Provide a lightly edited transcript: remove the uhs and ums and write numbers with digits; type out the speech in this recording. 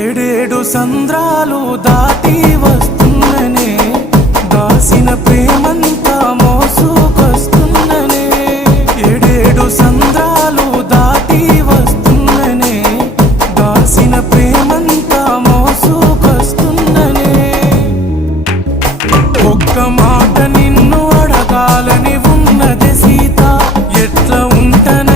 ఏడేడు సంద్రాలు దాటి వస్తున్ననే, దాసిన ప్రేమంతా మోసుకొస్తున్ననే. ఏడేడు సంద్రాలు దాటి వస్తున్ననే, దాసిన ప్రేమంతా మోసుకొస్తున్ననే. ఒక్క మాట నిన్ను అడగాలని ఉన్నది సీత, ఎట్లా ఉంటన